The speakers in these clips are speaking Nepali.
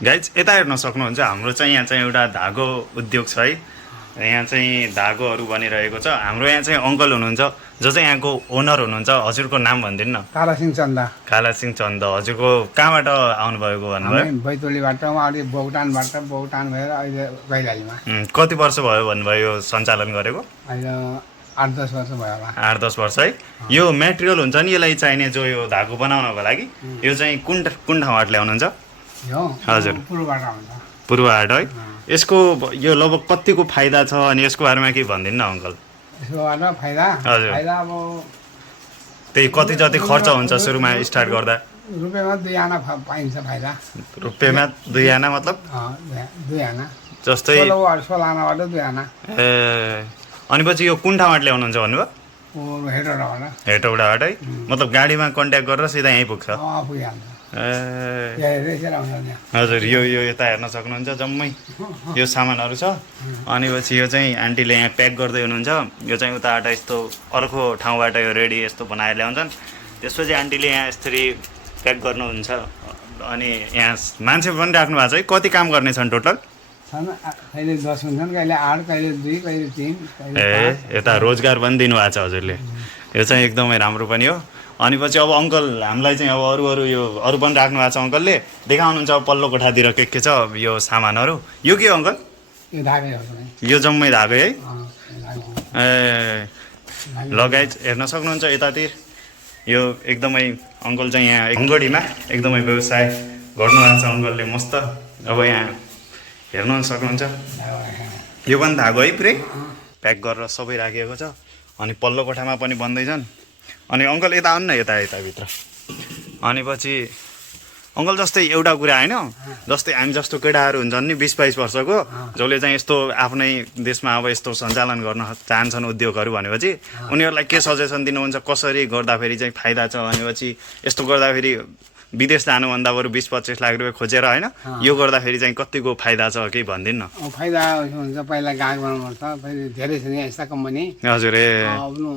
गाइज यता हेर्न सक्नुहुन्छ हाम्रो चाहिँ यहाँ चाहिँ एउटा धागो उद्योग छ है। यहाँ चाहिँ धागोहरू बनिरहेको छ। हाम्रो यहाँ चाहिँ अङ्कल हुनुहुन्छ जो चाहिँ यहाँको ओनर हुनुहुन्छ। हजुरको नाम भनिदिनु न। कालासिंह चन्दा। कालासिंह चन्द। हजुरको कहाँबाट आउनुभएको भन्नुभयो? बैतुलीबाट, उहाँले बोगटानबाट, बोगटान भएर अहिले गैलालीमा। कति वर्ष भयो भन्नुभयो यो सञ्चालन गरेको? अहिले 8-10 वर्ष भयो होला। 8-10 वर्ष है। यो मेटेरियल हुन्छ नि यसलाई चाहिने जो यो धागो बनाउनको लागि यो चाहिँ कुन ठाउँबाट ल्याउनुहुन्छ? यो हजुर पूर्वबाट आउँछ। पूर्वबाट है। यसको यो लगभग कतिको फाइदा छ अनि यसको बारेमा केही भनिदिनु न अङ्कल। यसकोबाट फाइदा हजुर अब त्यही कति जति खर्च हुन्छ सुरुमा स्टार्ट गर्दा? रुपियाँमा 2 आना पाइन्छ फाइदा। रुपियाँमा 2 आना मतलब 2 आना जस्तै 16 आनाबाट 2 आना। ए अनि पछि यो कुन ठाउँबाट ल्याउनुहुन्छ भन्नुभयो? हेटौडाबाट। हेटौडाबाट है। मतलब गाडीमा कन्ट्याक्ट गरेर सिधा यहीँ पुग्छ? पुगिहाल्छ। हजुर यो यता हेर्न सक्नुहुन्छ जम्मै यो सामानहरू छ। अनि पछि यो चाहिँ आन्टीले यहाँ प्याक गर्दै हुनुहुन्छ। यो चाहिँ उताबाट यस्तो अर्को ठाउँबाट यो रेडी यस्तो बनाएर ल्याउँछन्। त्यसपछि आन्टीले यहाँ यसरी प्याक गर्नुहुन्छ। अनि यहाँ मान्छे पनि राख्नु भएको छ है। कति काम गर्ने छन् टोटल? कहिले 10 हुन्छन्, कहिले 8, कहिले 2, कहिले 3। ए यता रोजगार पनि दिनुभएको छ हजुरले। यो चाहिँ एकदमै राम्रो पनि हो। अनि पछि अब अङ्कल हामीलाई चाहिँ अब अरू यो अरू पनि राख्नु भएको छ अङ्कलले देखाउनुहुन्छ अब पल्लो कोठातिर के छ यो सामानहरू। यो के हो अङ्कल? यो धागै हो। यो जम्मै धागै है। ए लगायत हेर्न सक्नुहुन्छ यतातिर यो एकदमै अङ्कल चाहिँ यहाँ अङ्गडीमा एकदमै व्यवसाय गर्नुभएको छ अङ्कलले मस्त। अब यहाँ हेर्न सक्नुहुन्छ यो पनि धागो है पुरै प्याक गरेर सबै राखिएको छ। अनि पल्लो कोठामा पनि बन्दैछन्। अनि अङ्कल यता आउनु न यताभित्र। अनि पछि अङ्कल जस्तै एउटा कुरा होइन, जस्तै हामी जस्तो केटाहरू हुन्छन् नि 20-22 वर्षको जसले चाहिँ यस्तो आफ्नै देशमा अब यस्तो सञ्चालन गर्न चाहन्छन् उद्योगहरू भनेपछि उनीहरूलाई के सजेसन दिनुहुन्छ? कसरी गर्दाखेरि चाहिँ फाइदा छ? भनेपछि यस्तो गर्दाखेरि विदेश जानुभन्दा बरु 20-25 लाख रुपियाँ खोजेर होइन यो गर्दाखेरि चाहिँ कतिको फाइदा छ केही भनिदिनु न। फाइदा हुन्छ पहिला गाहक बनाउनुपर्छ। फेरि धेरै छ नि यस्ता कम्पनी। हजुर ए आफ्नो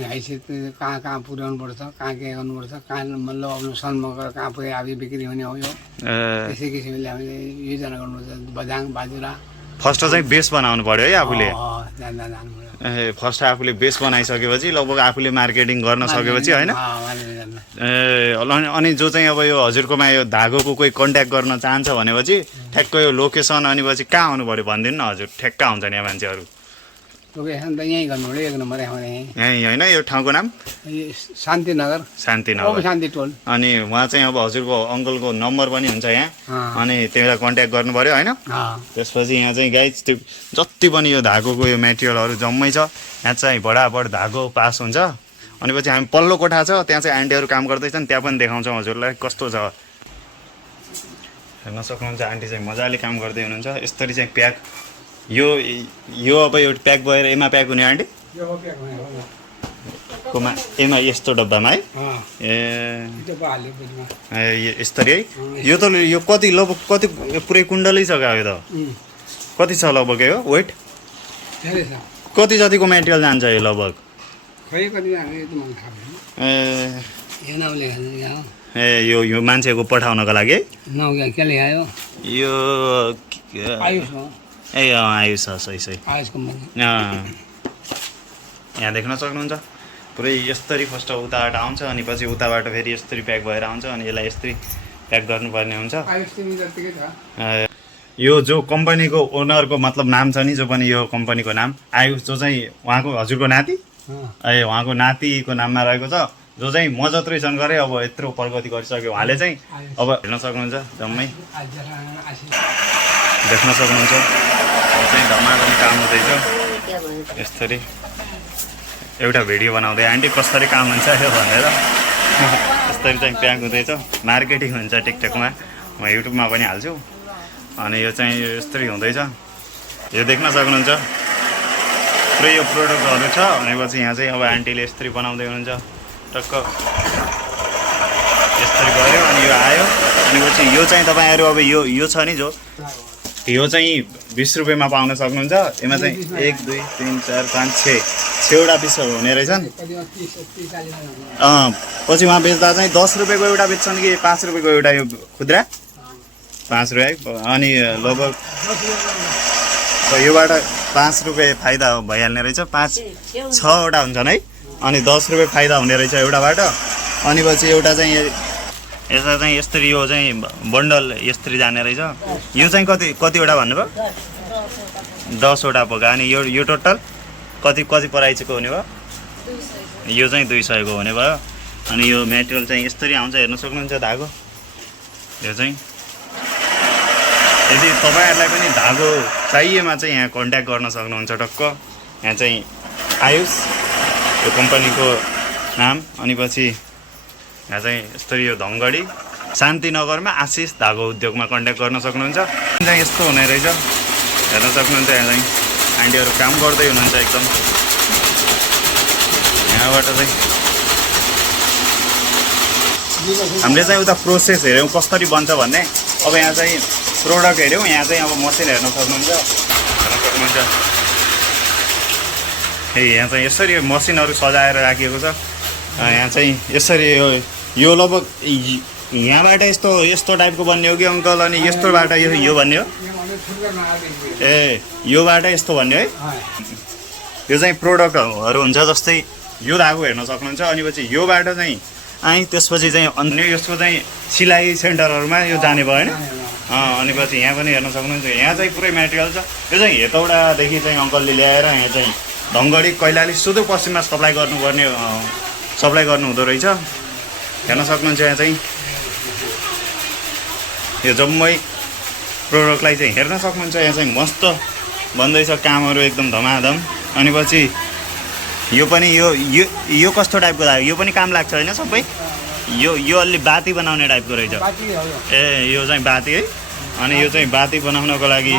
हैसियत कहाँ पुर्याउनुपर्छ, कहाँ के गर्नुपर्छ, कहाँ मतलब आफ्नो सनमा गएर कहाँ पुऱ्याइ आफै बिक्री हुने हो। यो त्यसै किसिमले हामीले योजना गर्नुपर्छ। बजाङ बाजुरा फर्स्ट चाहिँ बेस बनाउनु पर्यो है आफूले। जानु ए फर्स्ट आफूले बेस बनाइसकेपछि लगभग आफूले मार्केटिङ गर्न सकेपछि होइन। ए अनि जो चाहिँ अब यो हजुरकोमा यो धागोको कोही कन्ट्याक्ट गर्न चाहन्छ भनेपछि ठ्याक्क यो लोकेसन अनि पछि कहाँ आउनु पर्यो भनिदिनु न हजुर। ठ्याक्क आउँछ नि यहाँ मान्छेहरू। लोकेसन त यहीँ गर्नु पर्यो। 1 नम्बर यहीँ होइन यो ठाउँको नाम शान्तिनगर। शान्तिनगर शान्ति टोल। अनि उहाँ चाहिँ अब हजुरको अङ्कलको नम्बर पनि हुन्छ यहाँ। अनि त्यसलाई कन्ट्याक्ट गर्नु पर्यो होइन। त्यसपछि यहाँ चाहिँ गाइज त्यो जति पनि यो धागोको यो मेटेरियलहरू जम्मै छ। यहाँ चाहिँ बडाबड धागो पास हुन्छ। अनि पछि हामी पल्लो कोठा छ त्यहाँ चाहिँ आन्टीहरू काम गर्दैछन् त्यहाँ पनि देखाउँछौँ हजुरलाई कस्तो छ। हेर्न सक्नुहुन्छ आन्टी चाहिँ मजाले काम गर्दै हुनुहुन्छ। यसरी चाहिँ प्याक यो अब यो प्याक भएर एमा प्याक हुने आन्टी कोमा एमा यस्तो डब्बामा है। ए यसरी है। यो त यो कति लगभग कति पुरै कुण्डलै छ क्या यो त। कति छ लगभग यो वेट? कति जतिको मेटेरियल जान्छ यो लगभग? ए यो मान्छेको पठाउनको लागि है। यो ए आयुष सही यहाँ देख्न सक्नुहुन्छ पुरै यसरी फर्स्ट उताबाट आउँछ अनि पछि उताबाट फेरि यसरी प्याक भएर आउँछ अनि यसलाई यसरी प्याक गर्नुपर्ने हुन्छ। यो जो कम्पनीको ओनरको मतलब नाम छ नि जो पनि यो कम्पनीको नाम आयुष जो चाहिँ उहाँको हजुरको नाति ए उहाँको नातिको नाममा रहेको छ। जो चाहिँ म जत्रै छन् गरे अब यत्रो प्रगति गरिसक्यो उहाँले चाहिँ। अब हेर्न सक्नुहुन्छ जम्मै देख्न सक्नुहुन्छ चाहिँ धमाधम काम हुँदैछ। यसरी एउटा भिडियो बनाउँदै आन्टी कसरी काम हुन्छ यो भनेर यसरी चाहिँ प्याक हुँदैछ। मार्केटिङ हुन्छ टिकटकमा, म युट्युबमा पनि हाल्छु। अनि यो चाहिँ यसरी हुँदैछ। यो देख्न सक्नुहुन्छ पुरै यो प्रोडक्टहरू छ। अनि पछि यहाँ चाहिँ अब आन्टीले यसरी बनाउँदै हुनुहुन्छ टक्क यसरी गऱ्यो अनि यो आयो। अनि पछि यो चाहिँ तपाईँहरू अब यो छ नि जो यो चाहिँ 20 रुपियाँमा पाउन सक्नुहुन्छ। यसमा चाहिँ 1 2 3 4 5 6वटा पिसहरू हुने रहेछन्। पछि उहाँ बेच्दा चाहिँ 10 रुपियाँको एउटा बेच्छन् कि 5 रुपियाँको एउटा यो खुद्रा? 5 रुपियाँ अनि लगभग योबाट 5 रुपियाँ फाइदा भइहाल्ने रहेछ 5-6वटा हुन्छन् है अनि 10 रुपियाँ फाइदा हुने रहेछ एउटाबाट अनि पछि एउटा चाहिँ यसमा चाहिँ यसरी यो चाहिँ बन्डल यसरी जाने रहेछ यो चाहिँ कतिवटा भन्नुभयो 10वटा पोका अनि यो टोटल कति प्राइसको हुने भयो यो चाहिँ 200 को हुने भयो अनि यो मेटेरियल चाहिँ यसरी आउँछ हेर्न सक्नुहुन्छ धागो यो चाहिँ यदि तपाईँहरूलाई पनि धागो चाहिएमा चाहिँ यहाँ कन्ट्याक्ट गर्न सक्नुहुन्छ टक्क यहाँ चाहिँ आयुष यो कम्पनीको नाम अनि पछि यहाँ चाहिँ यसरी यो धनगढी शान्तिनगरमा आशिष धागो उद्योगमा कन्ट्याक्ट गर्न सक्नुहुन्छ चाहिँ यस्तो हुने रहेछ हेर्न सक्नुहुन्छ यहाँ चाहिँ आन्टीहरू काम गर्दै हुनुहुन्छ एकदम यहाँबाट चाहिँ हामीले चाहिँ उता प्रोसेस हेऱ्यौँ कसरी बन्छ भन्ने अब यहाँ चाहिँ प्रोडक्ट हेऱ्यौँ यहाँ चाहिँ अब मसिन हेर्न सक्नुहुन्छ यहाँ चाहिँ यसरी मसिनहरू सजाएर राखिएको छ यहाँ चाहिँ यसरी यो लगभग यहाँबाट यस्तो टाइपको बन्ने हो कि अङ्कल अनि यस्तोबाट यो भन्ने हो ए योबाट यस्तो भन्ने है यो चाहिँ प्रोडक्टहरू हुन्छ जस्तै यो धागो हेर्न सक्नुहुन्छ अनि पछि योबाट चाहिँ त्यसपछि चाहिँ अन्य यसको चाहिँ सिलाइ सेन्टरहरूमा यो जाने भयो होइन अनि पछि यहाँ पनि हेर्न सक्नुहुन्छ यहाँ चाहिँ पुरै मेटेरियल छ यो चाहिँ हेटौडादेखि चाहिँ अङ्कलले ल्याएर यहाँ चाहिँ धनगढी कैलाली सुदूरपश्चिममा सप्लाई गर्नु हुँदो रहेछ हेर्न सक्नुहुन्छ यहाँ चाहिँ यो जम्मै प्रोडक्टलाई चाहिँ हेर्न सक्नुहुन्छ यहाँ चाहिँ मस्त बन्दैछ कामहरू एकदम धमाधम अनि पछि यो पनि यो कस्तो टाइपको धागो यो पनि काम लाग्छ होइन सबै यो अलि बाती बनाउने टाइपको रहेछ ए यो चाहिँ बाती है अनि यो चाहिँ बाती बनाउनको लागि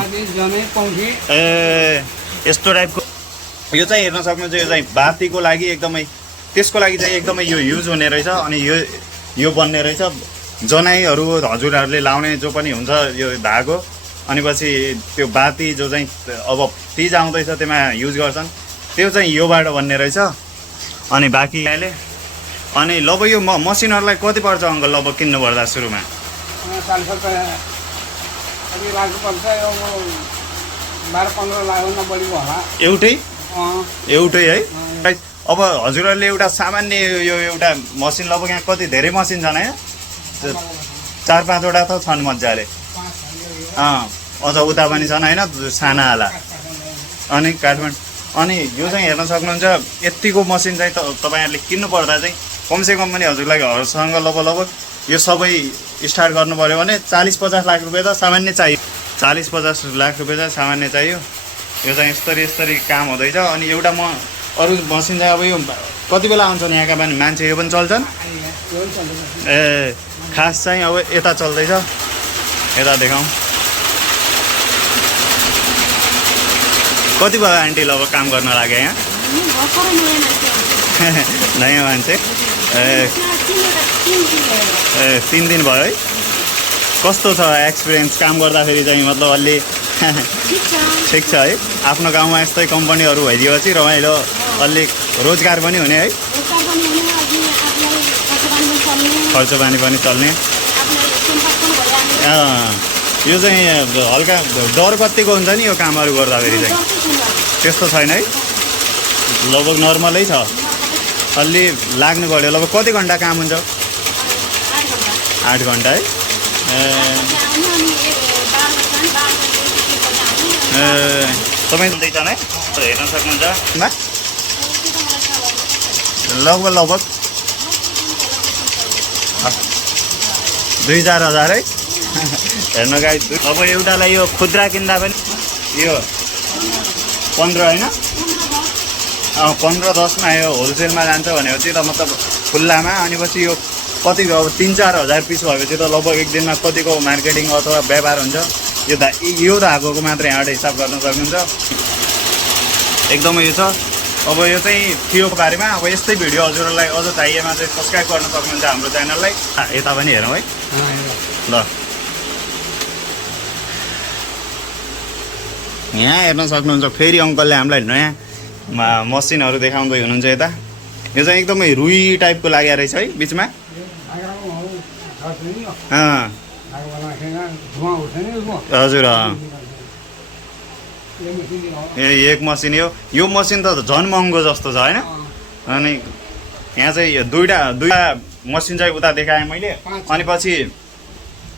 ए यस्तो टाइपको यो चाहिँ हेर्न सक्नुहुन्छ यो चाहिँ बातीको लागि एकदमै त्यसको लागि चाहिँ एकदमै यो युज हुने रहेछ अनि यो बन्ने रहेछ जनाइहरू हजुरहरूले लाउने जो पनि हुन्छ यो धागो अनि पछि त्यो बाती जो चाहिँ अब तिज आउँदैछ त्यसमा युज गर्छन् त्यो चाहिँ योबाट बन्ने रहेछ अनि बाँकी अहिले अनि लगभग यो मसिनहरूलाई कति पर्छ अङ्कल लगभग किन्नु पर्दा सुरुमा एउटै है अब हजुरहरूले एउटा सामान्य यो एउटा मसिन लगभग यहाँ कति धेरै मसिन छन् है 4-5वटा त छन् मजाले अझ उता पनि छन् होइन सानावाला अनि काठमाडौँ अनि यो चाहिँ हेर्न सक्नुहुन्छ यतिको मसिन चाहिँ तपाईँहरूले किन्नु पर्दा चाहिँ कमसेकम पनि हजुरलाई घरसँग लगभग यो सबै स्टार्ट गर्नु पऱ्यो भने 40-50 लाख रुपियाँ त सामान्य चाहियो 40-50 लाख रुपियाँ चाहिँ सामान्य चाहियो यो चाहिँ यस्तरी काम हुँदैछ अनि एउटा अरू मसिन चाहिँ अब यो कति बेला आउँछन् यहाँका पनि मान्छे यो पनि चल्छन् ए खास चाहिँ अब यता चल्दैछ यता देखाउँ कति भयो आन्टी अब काम गर्न लाग्यो यहाँ नयाँ मान्छे ए 3 दिन भयो है कस्तो छ एक्सपिरियन्स काम गर्दाखेरि चाहिँ मतलब अलि ठिक छ है आफ्नो गाउँमा यस्तै कम्पनीहरू भइदिएपछि रमाइलो अलिक रोजगार पनि हुने है खर्च पानी पनि चल्ने यो चाहिँ हल्का डर कतिको हुन्छ नि यो कामहरू गर्दाखेरि चाहिँ त्यस्तो छैन है लगभग नर्मलै छ अलि लाग्नु पऱ्यो लगभग कति घन्टा काम हुन्छ 8 घन्टा है तपाईँ चल्दैछ है हेर्न सक्नुहुन्छ लगभग 2-4 हजार है हेर्न गाई अब एउटालाई यो खुद्रा किन्दा पनि यो 15 होइन 15-10मा यो होलसेलमा जान्छ भनेपछि त मतलब खुल्लामा अनि पछि यो कति अब 3-4 हजार पिस भएपछि त लगभग एक दिनमा कतिको मार्केटिङ अथवा व्यापार हुन्छ यो धागोको मात्रै यहाँबाट हिसाब गर्न सक्नुहुन्छ एकदमै यो छ अब यो चाहिँ थियो बारेमा अब यस्तै भिडियो हजुरहरूलाई अझ चाहिएमा चाहिँ सब्सक्राइब गर्न सक्नुहुन्छ हाम्रो च्यानललाई यता पनि हेरौँ है ल यहाँ हेर्न सक्नुहुन्छ फेरि अङ्कलले हामीलाई नयाँ मसिनहरू देखाउँदै हुनुहुन्छ यता यो चाहिँ एकदमै रुई टाइपको लागेको रहेछ है बिचमा धागो बनाएको धुवा उठ्छ नि उसको हजुर यो मसिन हो ए एक मसिन यो मसिन त झन् महँगो जस्तो छ होइन अनि यहाँ चाहिँ दुईवटा मसिन चाहिँ उता देखाएँ मैले अनि पछि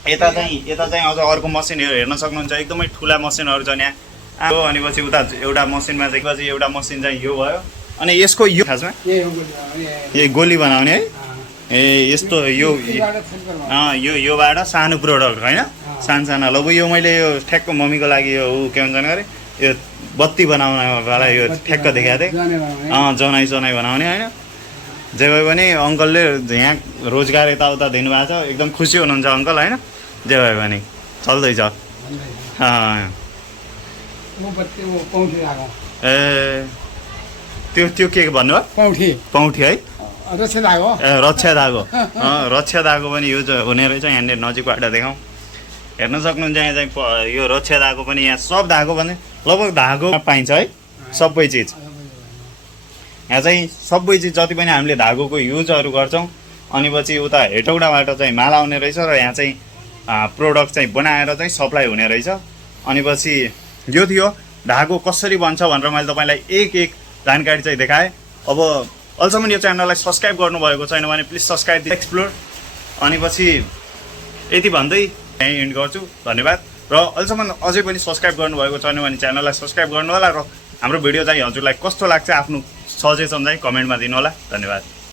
यता चाहिँ अझ अर्को मसिन हेर्न सक्नुहुन्छ एकदमै ठुला मसिनहरू छन् यहाँ अनि पछि उता एउटा मसिनमा चाहिँ पछि एउटा मसिन चाहिँ यो भयो अनि यसको यो खासमा ए गोली बनाउने है ए यस्तो योबाट सानो प्रोडक्ट होइन सानो ल यो मैले यो ठ्याक्क मम्मीको लागि यो के भन्छ अरे यो बत्ती बनाउनवाला यो ठ्याक्क देखाएको थिएँ जनाइ बनाउने होइन जे भए पनि अङ्कलले यहाँ रोजगार यताउता दिनुभएको छ एकदम खुसी हुनुहुन्छ अङ्कल होइन जे भए पनि चल्दैछ ए त्यो के भन्नुभयो पौठी है रक्षा धागो पनि युज हुने रहेछ यहाँनिर नजिकबाट देखाउँ हेर्न सक्नुहुन्छ यहाँ चाहिँ यो रक्षा धागो पनि यहाँ सब धागो भने लगभग धागो पाइन्छ है सबै चिज यहाँ चाहिँ सबै चिज जति पनि हामीले धागोको युजहरू गर्छौँ अनि पछि उता हेटौडाबाट चाहिँ माल आउने रहेछ र यहाँ चाहिँ प्रोडक्ट चाहिँ बनाएर चाहिँ सप्लाई हुने रहेछ अनि पछि यो थियो धागो कसरी बन्छ भनेर मैले तपाईँलाई एक जानकारी चाहिँ देखाएँ अब अहिलेसम्म यो च्यानललाई सब्सक्राइब गर्नुभएको छैन भने प्लिज सब्सक्राइब एक्सप्लोर अनि पछि यति भन्दै यहीँ एन्ड गर्छु धन्यवाद र अहिलेसम्म अझै पनि सब्सक्राइब गर्नुभएको छैन भने च्यानललाई सब्सक्राइब गर्नु होला र हाम्रो भिडियो चाहिँ हजुरलाई कस्तो लाग्छ आफ्नो सजेसन चाहिँ कमेन्टमा दिनु होला धन्यवाद।